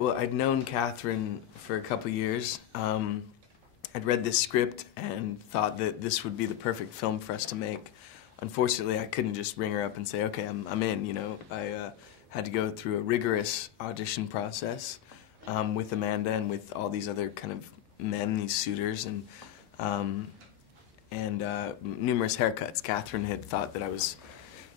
Well, I'd known Catherine for a couple years. I'd read this script and thought that this would be the perfect film for us to make. Unfortunately, I couldn't just ring her up and say, okay, I'm in, you know. I had to go through a rigorous audition process with Amanda and with all these other kind of men, these suitors, and numerous haircuts. Catherine had thought that I was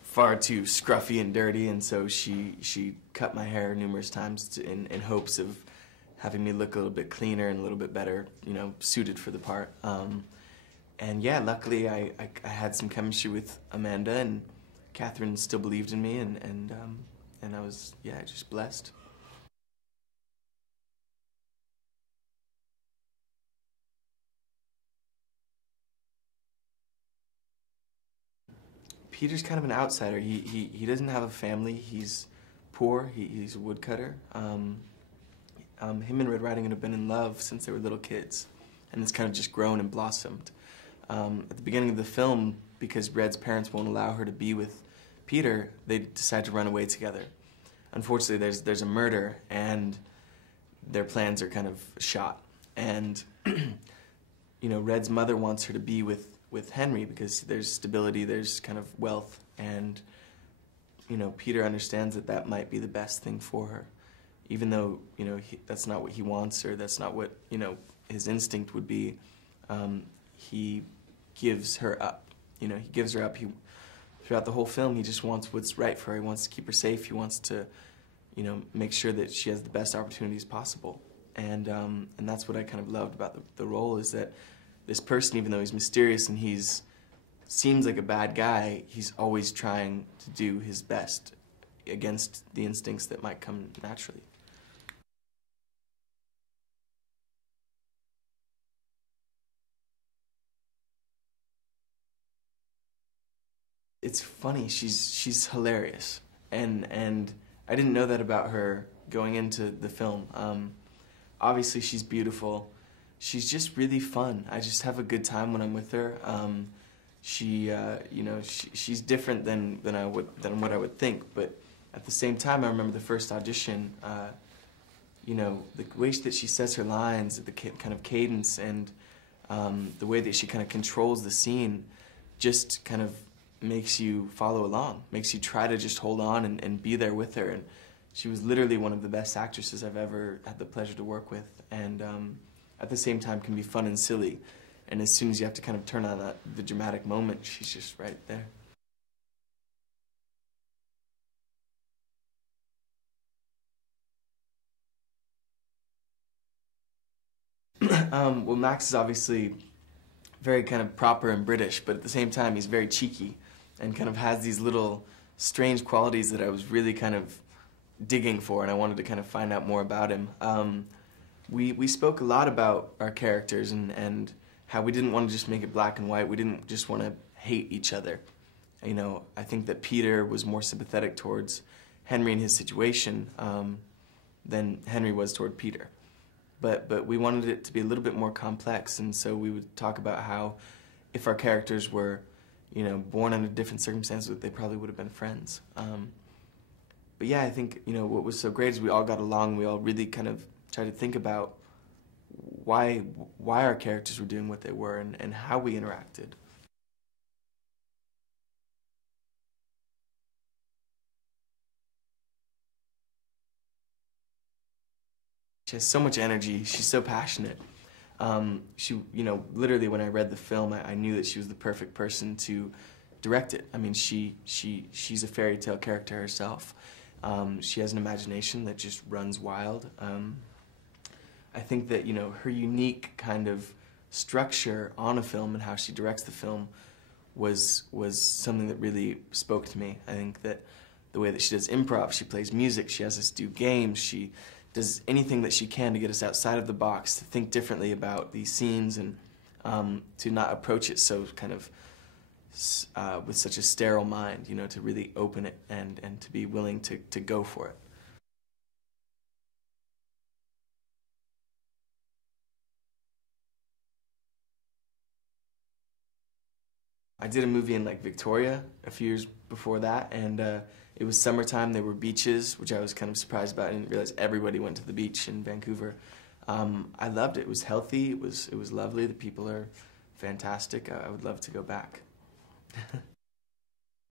far too scruffy and dirty, and so she cut my hair numerous times in hopes of having me look a little bit cleaner and a little bit better, you know, suited for the part. And yeah, luckily I had some chemistry with Amanda, and Catherine still believed in me, and I was, yeah, just blessed. Peter's kind of an outsider. He doesn't have a family. He's poor. He's a woodcutter. Him and Red Riding Hood have been in love since they were little kids, and it's kind of just grown and blossomed. At the beginning of the film, because Red's parents won't allow her to be with Peter, they decide to run away together. Unfortunately, there's a murder, and their plans are kind of shot. And you know, Red's mother wants her to be with Henry because there's stability, there's kind of wealth, and you know, Peter understands that that might be the best thing for her, even though, you know, that's not what he wants, or that's not what, you know, his instinct would be. He gives her up. You know, he gives her up. Throughout the whole film, he just wants what's right for her. He wants to keep her safe. He wants to, you know, make sure that she has the best opportunities possible. And that's what I kind of loved about the role, is that this person, even though he's mysterious and seems like a bad guy, he's always trying to do his best against the instincts that might come naturally. It's funny, she's hilarious, and I didn't know that about her going into the film. Obviously she's beautiful. She's just really fun. I just have a good time when I'm with her. You know, she's different than what I would think, but at the same time, I remember the first audition. You know, the way that she says her lines, the kind of cadence, and the way that she kind of controls the scene, just kind of makes you follow along, makes you try to just hold on and be there with her. And she was literally one of the best actresses I've ever had the pleasure to work with, and at the same time can be fun and silly. And as soon as you have to kind of turn on the dramatic moment, she's just right there. Well, Max is obviously very kind of proper and British, but at the same time he's very cheeky and kind of has these little strange qualities that I was really kind of digging for, and I wanted to kind of find out more about him. We spoke a lot about our characters and how we didn't want to just make it black and white. We didn't just want to hate each other. You know, I think that Peter was more sympathetic towards Henry and his situation than Henry was toward Peter. But we wanted it to be a little bit more complex, and so we would talk about how if our characters were, you know, born under different circumstances, they probably would have been friends. But yeah, I think, you know, what was so great is we all got along. We all really kind of tried to think about why our characters were doing what they were, and how we interacted. She has so much energy. She's so passionate. You know, literally when I read the film, I knew that she was the perfect person to direct it. I mean, she's a fairy tale character herself. She has an imagination that just runs wild. I think that, you know, her unique kind of structure on a film and how she directs the film was something that really spoke to me. I think that the way that she does improv, she plays music, she has us do games, she does anything that she can to get us outside of the box, to think differently about these scenes, and to not approach it so kind of with such a sterile mind, you know, to really open it and to be willing to go for it. I did a movie in like Victoria a few years before that, and it was summertime. There were beaches, which I was kind of surprised about. I didn't realize everybody went to the beach in Vancouver. I loved it. It was healthy. It was lovely. The people are fantastic. I would love to go back.